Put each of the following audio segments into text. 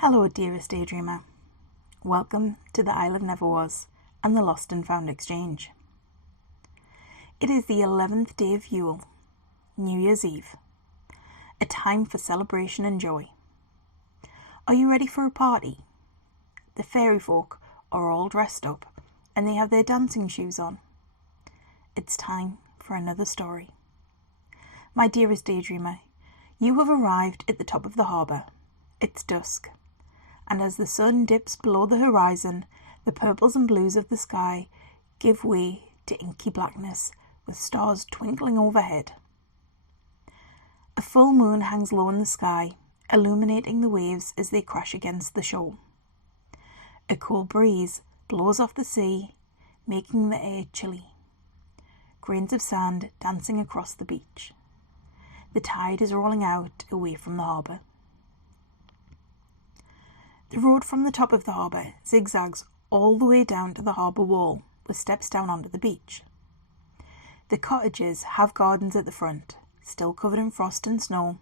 Hello, dearest daydreamer. Welcome to the Isle of Neverwas and the Lost and Found Exchange. It is the 11th day of Yule, New Year's Eve, a time for celebration and joy. Are you ready for a party? The fairy folk are all dressed up and they have their dancing shoes on. It's time for another story. My dearest daydreamer, you have arrived at the top of the harbour. It's dusk, and as the sun dips below the horizon, the purples and blues of the sky give way to inky blackness with stars twinkling overhead. A full moon hangs low in the sky, illuminating the waves as they crash against the shore. A cool breeze blows off the sea, making the air chilly. Grains of sand dancing across the beach. The tide is rolling out away from the harbour. The road from the top of the harbour zigzags all the way down to the harbour wall, with steps down onto the beach. The cottages have gardens at the front, still covered in frost and snow,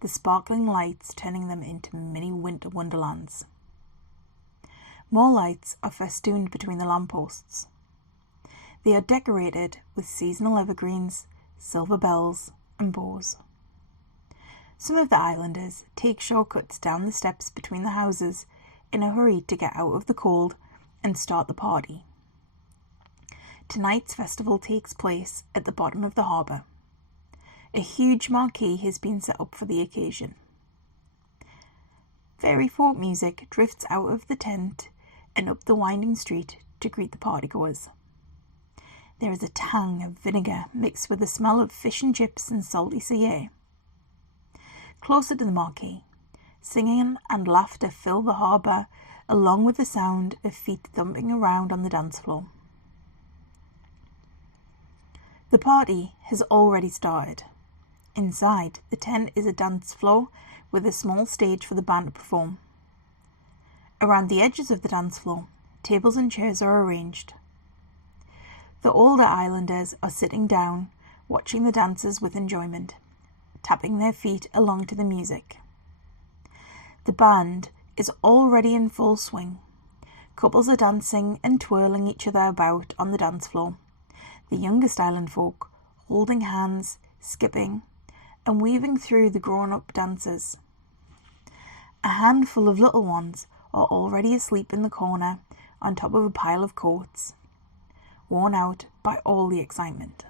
the sparkling lights turning them into mini winter wonderlands. More lights are festooned between the lampposts. They are decorated with seasonal evergreens, silver bells and bows. Some of the islanders take shortcuts down the steps between the houses in a hurry to get out of the cold and start the party. Tonight's festival takes place at the bottom of the harbour. A huge marquee has been set up for the occasion. Fairy folk music drifts out of the tent and up the winding street to greet the partygoers. There is a tang of vinegar mixed with the smell of fish and chips and salty sea air. Closer to the marquee, singing and laughter fill the harbour, along with the sound of feet thumping around on the dance floor. The party has already started. Inside, the tent is a dance floor with a small stage for the band to perform. Around the edges of the dance floor, tables and chairs are arranged. The older islanders are sitting down, watching the dancers with enjoyment, tapping their feet along to the music. The band is already in full swing. Couples are dancing and twirling each other about on the dance floor, the youngest island folk holding hands, skipping, and weaving through the grown-up dancers. A handful of little ones are already asleep in the corner on top of a pile of coats, worn out by all the excitement.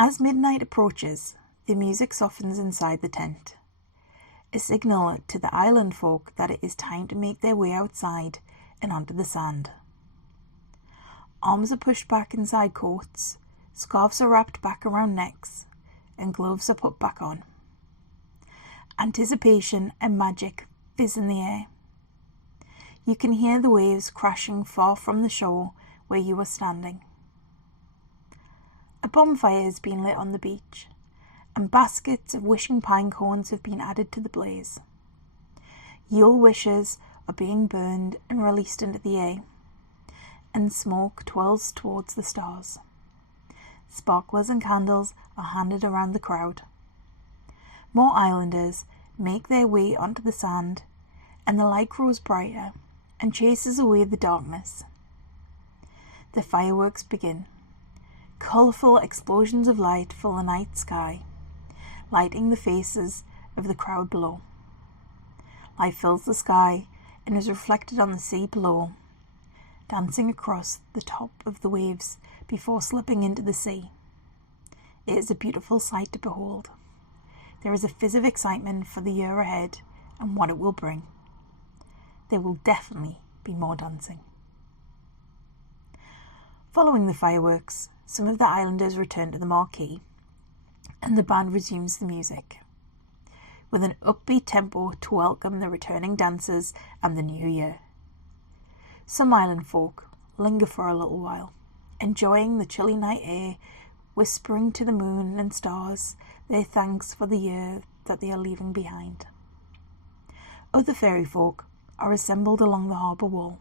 As midnight approaches, the music softens inside the tent, a signal to the island folk that it is time to make their way outside and onto the sand. Arms are pushed back inside coats, scarves are wrapped back around necks, and gloves are put back on. Anticipation and magic fizz in the air. You can hear the waves crashing far from the shore where you are standing. A bonfire has been lit on the beach, and baskets of wishing pine cones have been added to the blaze. Yule wishes are being burned and released into the air, and smoke twirls towards the stars. Sparklers and candles are handed around the crowd. More islanders make their way onto the sand, and the light grows brighter and chases away the darkness. The fireworks begin. Colourful explosions of light fill the night sky, lighting the faces of the crowd below. Light fills the sky and is reflected on the sea below, dancing across the top of the waves before slipping into the sea. It is a beautiful sight to behold. There is a fizz of excitement for the year ahead and what it will bring. There will definitely be more dancing. Following the fireworks, some of the islanders return to the marquee, and the band resumes the music, with an upbeat tempo to welcome the returning dancers and the new year. Some island folk linger for a little while, enjoying the chilly night air, whispering to the moon and stars their thanks for the year that they are leaving behind. Other fairy folk are assembled along the harbour wall,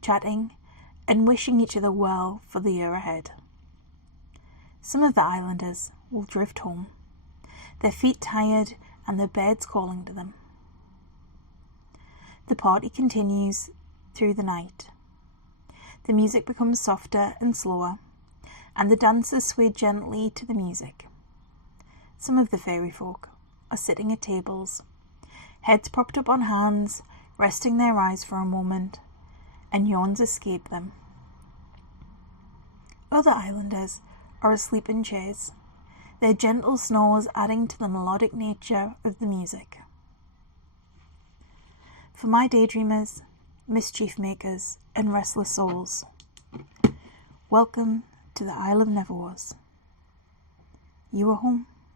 chatting and wishing each other well for the year ahead. Some of the islanders will drift home, their feet tired and the birds calling to them. The party continues through the night. The music becomes softer and slower, and the dancers sway gently to the music. Some of the fairy folk are sitting at tables, heads propped up on hands, resting their eyes for a moment, and yawns escape them. Other islanders are asleep in chairs, their gentle snores adding to the melodic nature of the music. For my daydreamers, mischief makers, and restless souls, welcome to the Isle of Neverwas. You are home.